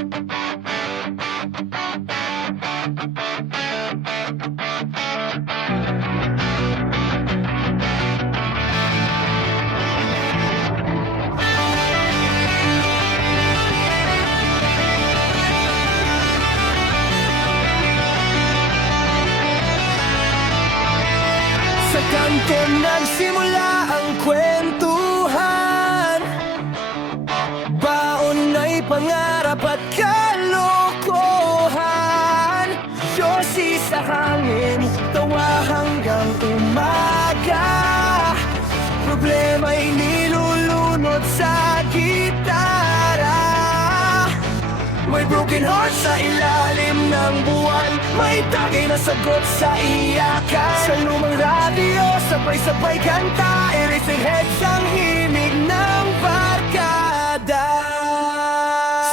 Sa kanto nagsimula ang kwentuhan, baon ay pangarap at kalokohan. Yosi sa hangin, tawa hanggang umaga, problema'y nilulunod sa gitara. May broken heart sa ilalim ng buwan, may tagay na sagot sa iyakan. Sa lumang radyo, sabay-sabay kanta, erasing heads ang himig ng barkada.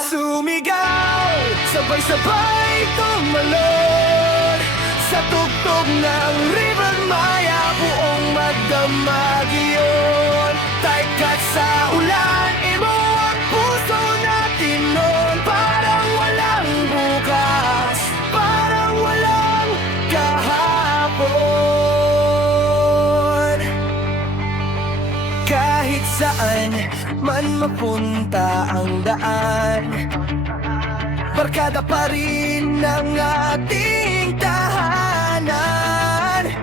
Sumigaw, sabay-sabay tumalon, sa tugtog ng River Maya, buong magdamag iyon. Taykat sa ulan, imo ang puso natin noon. Parang walang bukas, parang walang kahapon. Kahit saan man mapunta ang daan, barkada pa rin ang ating tahanan.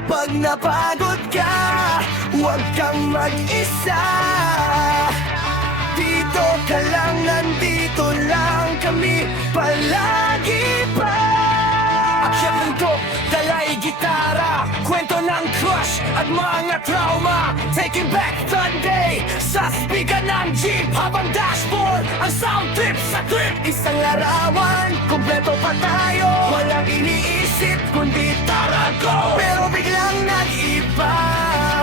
Pag napagod ka, huwag kang mag-isa. Dito ka lang, nandito lang kami palagi pa. Akyat mundo, dalay gitara, kwento ng crush at mga trauma. Taking back Sunday, sa speaker ng jeep habang dashboard ang sound trip sa trip. Isang larawan, kompleto pa tayo, walang iniisip kundi tara go. Pero biglang nag-iba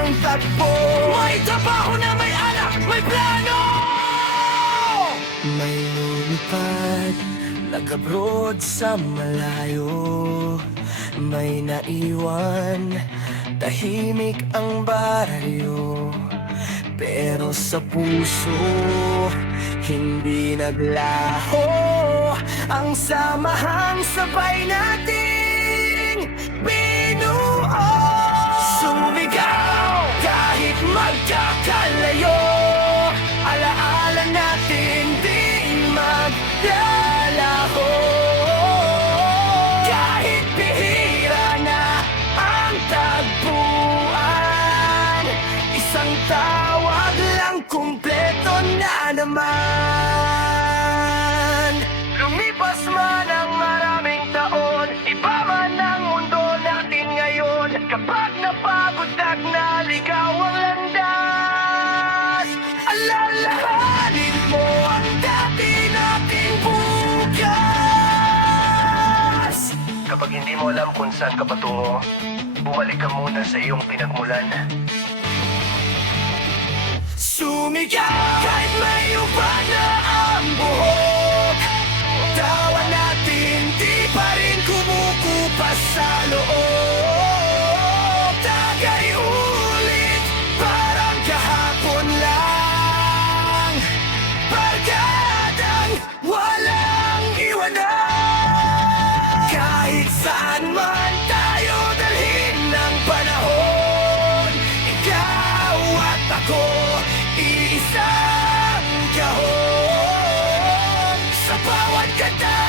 ang takbo, may trabaho na may anak, may plano. May lumipad, nag-abroad sa malayo, may naiwan, tahimik ang baryo. Pero sa puso, hindi naglaho ang samahang sabay nating binuo. Sumigaw kahit magkakalayo, alaala natin di maglalaho. Kahit bihira na ang tagpuan, isang tawag lang kumpleto na naman. Lumipas man ang maraming taon, iba man ang mundo natin ngayon. Kapag napagod at naligaw ang landas, alalahanin mo ang dati nating bukas. Kapag hindi mo alam kung saan ka patungo, bumalik ka muna sa iyong pinagmulan. Sumigaw kahit may uba na ang buhok, tawa natin di pa rin kumukupas sa loob. Tagay ulit parang kahapon lang, barkadang walang iwanan. Kahit saan man tayo dalhin ng panahon, ikaw at ako, iisang kahon. Sa bawat kanta,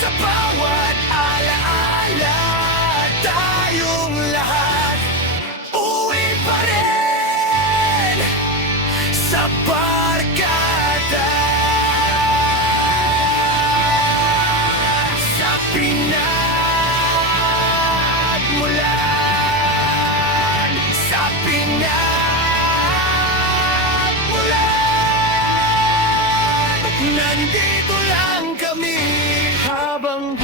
sa bawat alaala, tayong lahat uwi pa rin sa barkada. Sa pinagmulan, sa pinagmulan, nandito lang kami habang